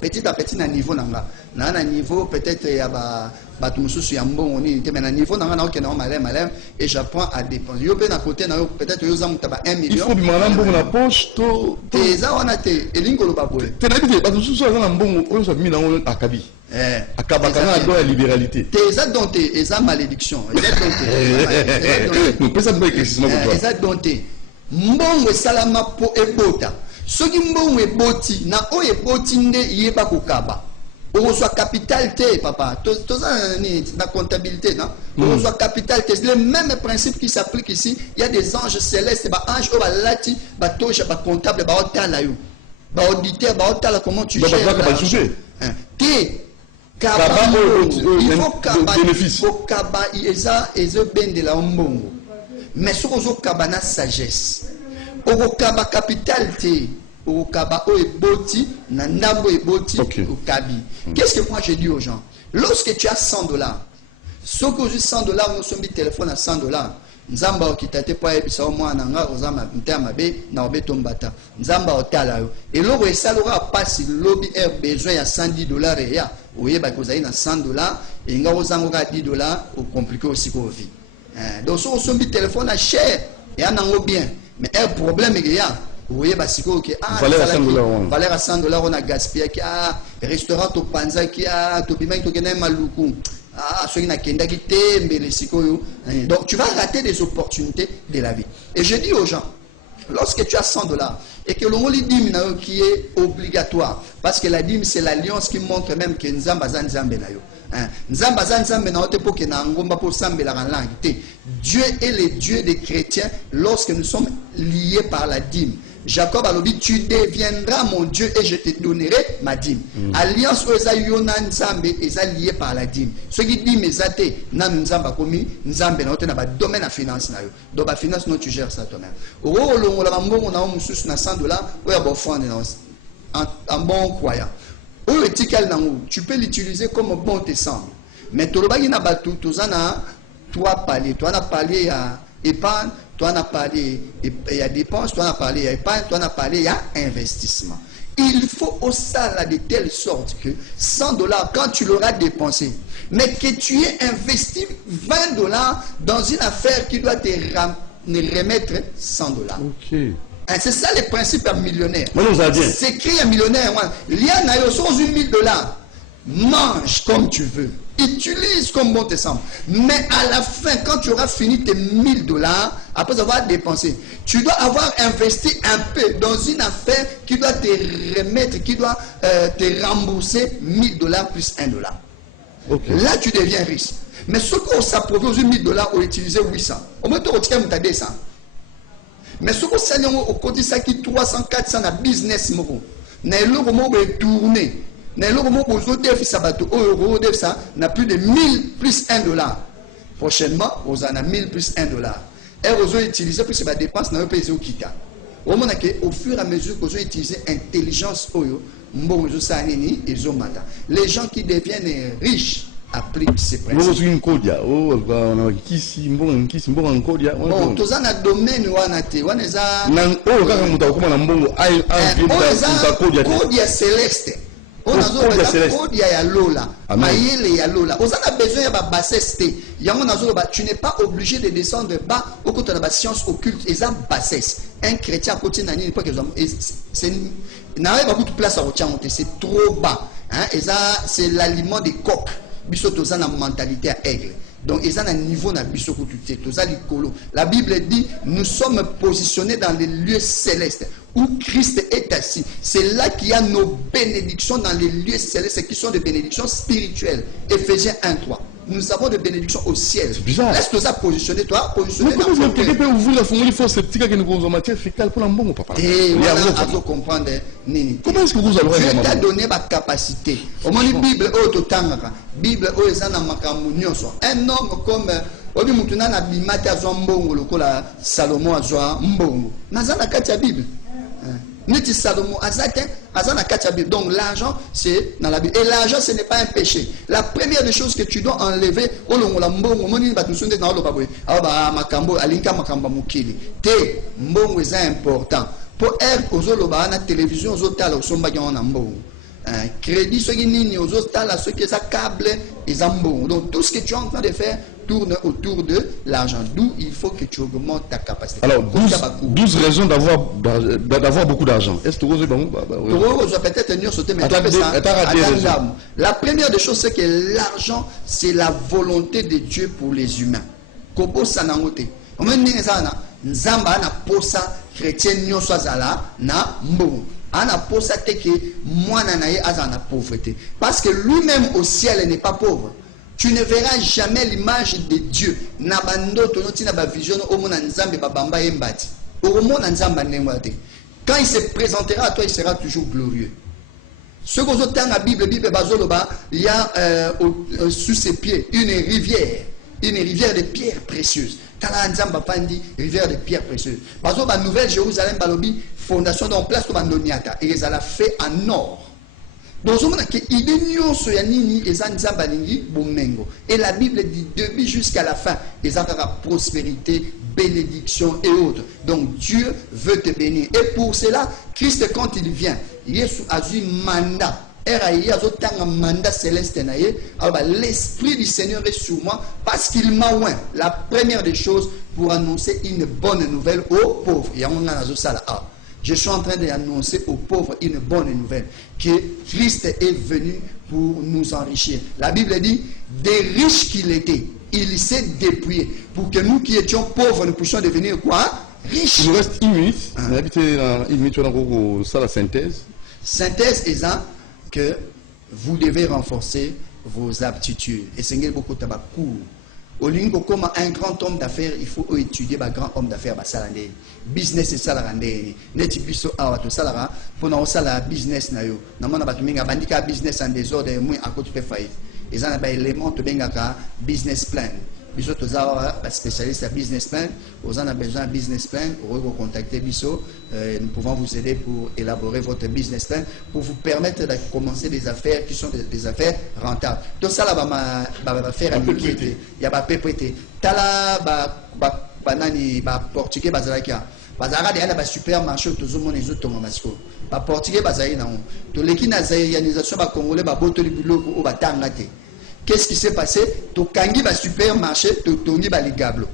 Petit à petit na niveau nanga na niveau peut-être ya ba tumususu ya mbongo ni mais na niveau nanga na okena malem et j'apprends à dépenser yo pe na côté na yo peut-être yo zamu taba 1 million il faut bimana mbongo na poche to eza wana te elingo lo babole te na bité ba tumususu na mbongo oyo so mina on akabi akaba kana do ya libéralité te eza donté eza malédiction eza donté nous peut ça me question pour toi eza donté mbongo salama po ebota soki mbongo eboti na oyo eboti nde yeba kokaba okozwa capital te papa toza na comptabilité na okozwa capital te le même principe qui s'applique ici. Il y a des anges célestes ba ange o balati ba toja ba comptable ba otala yo ba auditeur ba otala comment tu gères te kaba il faut kaba faut kaba eza bendela mbongo mais sokozo kaba na sagesse okokaba capital te okaba o eboti na ndambo eboti okabi. Qu'est-ce que moi je dis aux gens? Lorsque tu as $100, ce que j'ai $100, nous sommes téléphone à $100. Nzamba okitate po ebisa mwana nga ozama ntama be na obeto mbata nzamba otala yo eloko esalora pasi lobby air besoin ya $110 ya oyeba kozali na $100 et nga ozango ka $10 o compliquer aussi ko vie. Donc so sombi téléphone à cher et anango bien mais un problème il y a oui bah si que valeur à $100 on a gaspillé qui a restaurant to panza qui a to bima to gena maluku ceux qui na kenda qui tembe sikoyo. Donc tu vas rater des opportunités de la vie. Et je dis aux gens, lorsque tu as $100 et que l'on lit dîme qui est obligatoire parce que la dîme c'est l'alliance qui montre même que nzamba za nzambe na yo nzamba za nzambe na ote po ke na ngomba po sambela la langue te. Dieu est le Dieu des chrétiens lorsque nous sommes liés par la dîme. Jacob a dit, tu deviendras mon Dieu et je te donnerai ma dîme. Alliance oza yona nzambe eza lié par la dîme. Ce qui dit mes athées, nan nzamba komi nzambe na otena ba domaine à finance na yo. Donc ba finance non tu gères ça toi-même. Oro longo la mbongo na mususu na $100 oya bo fond en bon croyant. Oyo étiquette nango, tu peux l'utiliser comme bon te semble. Mais tolobaki na batu tozana toi parler, toi na parler à épargne, toi on a parlé il y a dépenses, toi on a parlé il y a épargne, toi on a parlé il y a investissement. Il faut au salaire de telle sorte que $100 quand tu l'auras dépensé, mais que tu aies investi $20 dans une affaire qui doit te remettre $100. Ok. C'est ça le principe d'un millionnaire. C'est C'est créer un millionnaire. Il y a un $1,000. Mange comme tu veux. Utilise comme bon te semble. Mais à la fin, quand tu auras fini tes $1,000, après avoir dépensé, tu dois avoir investi un peu dans une affaire qui doit te remettre, qui doit te rembourser $1,000 plus $1. Okay. Là, tu deviens riche. Mais ce qu'on s'approuve aux $1,000, on utilise 800. Au moins, tu retiens 200. Mais ce qu'on s'allie au côté ça qui 300, 400 na business moko. Na eloko moko tourner. Na eloko moko zo def sabato euro def ça na plus de 1000 plus $1. Prochainement, on a 1000 plus $1. Et on va utiliser plus ba dépense na pays au kita. Au moment que au fur et à mesure que vous utilisez intelligence oyo, mbongo zo sanini et zo mata. Les gens qui deviennent riches applique ces principes. Bon, tous en a domaine wanate, waneza. Kodia céleste. On a kodia ya lola, mayele ya lola. On a besoin de bassesse. Tu n'es pas obligé de descendre bas au côté de la science occulte et ça bassesse. Un chrétien côté nani pas que c'est n'arrive pas beaucoup de place à retirer, c'est trop bas. Hein, et ça c'est l'aliment des coqs. Biso toza na mentalité à aigle. Donc ils ont un niveau na biso kututé toza likolo. La Bible dit nous sommes positionnés dans les lieux célestes où Christ est assis. C'est là qu'il y a nos bénédictions dans les lieux célestes qui sont des bénédictions spirituelles. Éphésiens 1:3. Nous avons des bénédictions au ciel. Laisse-toi ça positionner, toi, positionner. Mais comment quelqu'un peut ouvrir la formule, il faut cette petite qui nous consomme matière fécale pour l'ambon, papa. Et voilà, il faut comprendre. Comment est-ce que vous avez Dieu t'a donné ma capacité. Au moins, la Bible, Bible, un homme comme Obi Mutuna na bimate azwa mbongo lokola Salomon azwa mbongo. Nazana katia Bible. Niti Salomon azana katia Bible. Donc l'argent c'est dans la Bible. Et l'argent ce n'est pas un péché. La première des choses que tu dois enlever olongola mbongo moni batusonde na oloba boy. Aba makambo alinka makamba mukili. Te mbongo est important. Pour être aux oloba na télévision ozotala osomba na mbongo. Crédit ceux qui nini ozotala ceux qui ça câble et zambongo. Donc tout ce que tu es en train de faire tourne autour de l'argent. D'où il faut que tu augmentes ta capacité. Alors, 12 raisons d'avoir beaucoup d'argent. Est-ce que vous avez peut-être la première des choses, c'est que l'argent, c'est la volonté de Dieu pour les humains. Kobo sanangote. On me dit nzamba na posa chrétien nyonso azala na mbongo. Ana posa teke mwana na ye azana pauvreté. Parce que lui-même au ciel n'est pas pauvre. Tu ne verras jamais l'image de Dieu. Quand il se présentera à toi, il sera toujours glorieux. Ce que vous avez dans la Bible, il y a sous ses pieds une rivière de pierres précieuses. Rivière de pierres précieuses. Par exemple, la Nouvelle Jérusalem, fondation en place de Bandoniata, et ils ont fait en or. Donc, et la Bible dit depuis jusqu'à la fin, ils ont la prospérité, bénédiction et autres. Donc Dieu veut te bénir. Et pour cela, Christ quand il vient, Jésus a eu mandat. Un mandat céleste. L'esprit du Seigneur est sur moi parce qu'il m'a oint. La première des choses pour annoncer une bonne nouvelle aux pauvres. Je suis en train d'annoncer aux pauvres une bonne nouvelle, que Christ est venu pour nous enrichir. La Bible dit, des riches qu'il était, il s'est dépouillé pour que nous qui étions pauvres, nous puissions devenir quoi? Riches. Il nous reste une minute. On habite une minute, on a ça la synthèse. Synthèse est que vous devez renforcer vos aptitudes. Et c'est beaucoup de cours. Olingo comme un grand homme d'affaires, il faut étudier un grand homme d'affaires basalande. Business et salarande. Neti biso awa to salara pour na osala business na yo. Na mona batu minga bandika business en désordre moi à côté fait faillite. Ils ont un élément to bengaka business plan. Biso to zawa spécialiste à business plan, vous en avez besoin de business plan, vous contacter Biso, nous pouvons vous aider pour élaborer votre business plan pour vous permettre de commencer des affaires qui sont des affaires rentables. Tout ça là va faire un peu il y a pas PPT. Tala banani portugais bazalakia. Bazara de la supermarché tout le monde les autres masco. Ba portugais bazai na on. To leki na zaïanisation ba congolais ba botoli biloko o batangate. Qu'est-ce qui s'est passé? To kangi ba supermarché, to tongi ba ligablo.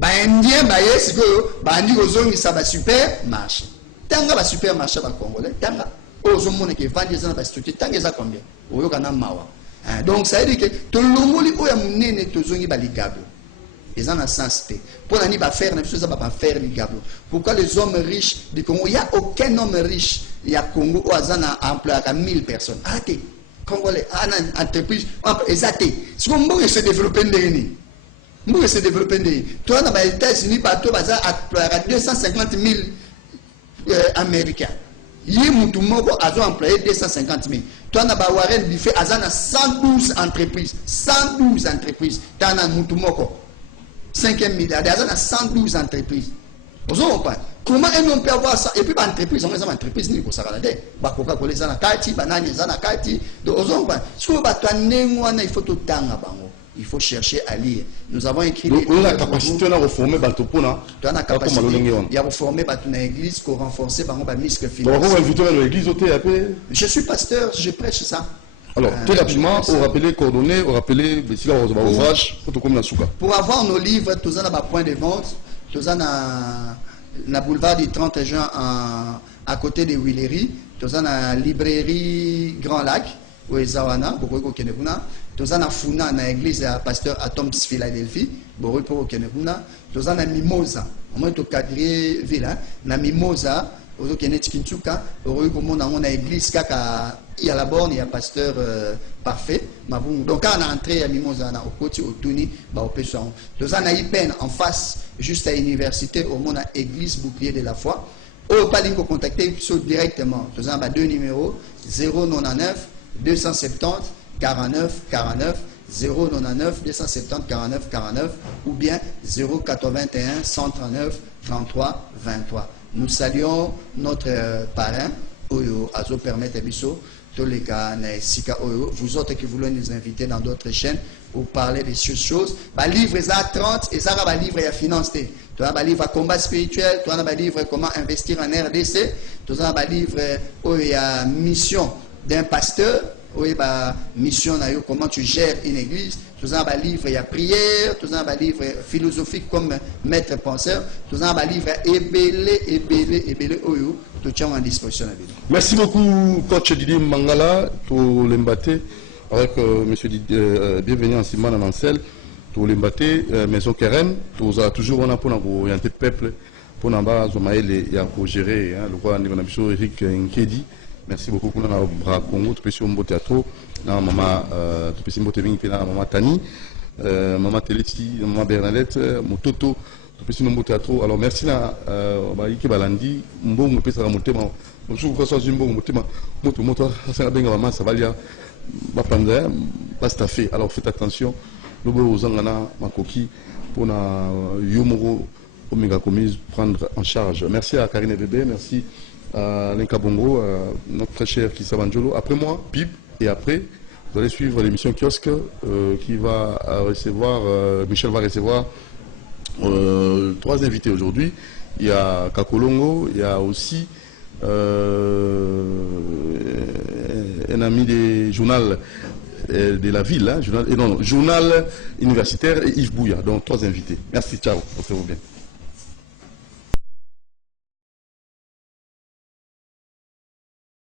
Ba indien ba yes go, ba ndi ozongi sa ba supermarché. Tanga ba supermarché ba congolais, tanga. Ozomone ke vandi za ba structure, tanga za combien? Oyo kana mawa. Donc ça veut dire que to longoli oya munene to zongi ba ligablo. Ils en ont sens. Pour l'année va faire, ça va faire ligablo. Pourquoi les hommes riches du Congo? Il n'y a aucun homme riche. Il y a Congo où ils ont employé à 1000 personnes. Arrêtez. Congolais, une entreprise, exacté. Ce qu'on veut se développer nous se développer. Toi, dans les États-Unis, partout, ils ont 250 000 Américains. Il y a employé 250 000. Toi, dans Warren Buffet, ils ont 112 entreprises. 112 entreprises. Tu as 5e milliardaire, ils ont 112 entreprises. Comment un homme peut avoir ça? Et puis, l'entreprise, on a une entreprise, il faut tout le temps. Il faut chercher à lire. Nous avons écrit des livres. La capacité à reformer il y a reformer l'église pour renforcer les muscles financiers. Je suis pasteur, je prêche ça. Alors, très rapidement, on rappelle les coordonnées, on rappelle les ouvrages, pour avoir nos livres, tous en a point de vente, tous en a na boulevard du 30 juin à côté de Willery, tous en a librairie Grand Lac, où est Zawana, Boroko Kenebuna, tous en a Funa, na église à pasteur Atoms Philadelphie, Boroko Kenebuna, tous en a Mimosa, au moins tout cadré ville, na Mimosa, au Kenet Kinchuka, Boroko on a église Kaka. Il y a la borne, il y a pasteur parfait. Donc quand on a entré à Mimosa, au côté au Tuni, au Pesson. Donc on a eu peine en face, juste à l'université, au monde à église bouclier de la foi. Au Palingo contacter directement. Donc on a deux numéros 099 270 49 49 099 270 49 49 ou bien 081 139 33 23. Nous saluons notre parrain, Oyo Azo permettre Bisso. Vous autres qui voulez nous inviter dans d'autres chaînes pour parler de ces choses, bah livre ça 30 et ça va livre à finance. Tu as livre à combat spirituel, tu as livre comment investir en RDC, tu as livre où il y a mission d'un pasteur, où il y a mission comment tu gères une église, tu as livre il y a prière, tu as livre philosophique comme maître penseur, tu as livre ébélé oyo. Merci beaucoup, coach Didier Mangala, pour l'embaté, avec monsieur Didier, bienvenue en Simon Nancel, pour l'embaté, Maison Keren, toujours on a pour orienter le peuple, pour n'avoir Zomaël et pour gérer, le roi Nivanabiso Eric Nkedi. Merci beaucoup pour nous bras Congo, tout petit au théâtre, maman, tout petit mot Tevin, maman Tani, maman Teleti, maman Bernadette, mon Toto. Alors merci na Baiki Balandi, mbongo pesa la motema, msuku kwa mbongo motema, moto ça benga maman ça va lire bapanda pas staffé. Alors faites attention, lobo ozangana makoki pour na yomoro omega commise prendre en charge. Merci à Karine Bébé, merci à Lenka Bongo, notre très cher Kisabanjolo. Après moi, Pip, et après vous allez suivre l'émission Kiosque qui va recevoir, Michel va recevoir 3 invités aujourd'hui. Il y a Kakolongo, il y a aussi un ami des journal de la ville, hein, journal universitaire et Yves Bouya. Donc 3 invités. Merci, ciao, portez-vous bien.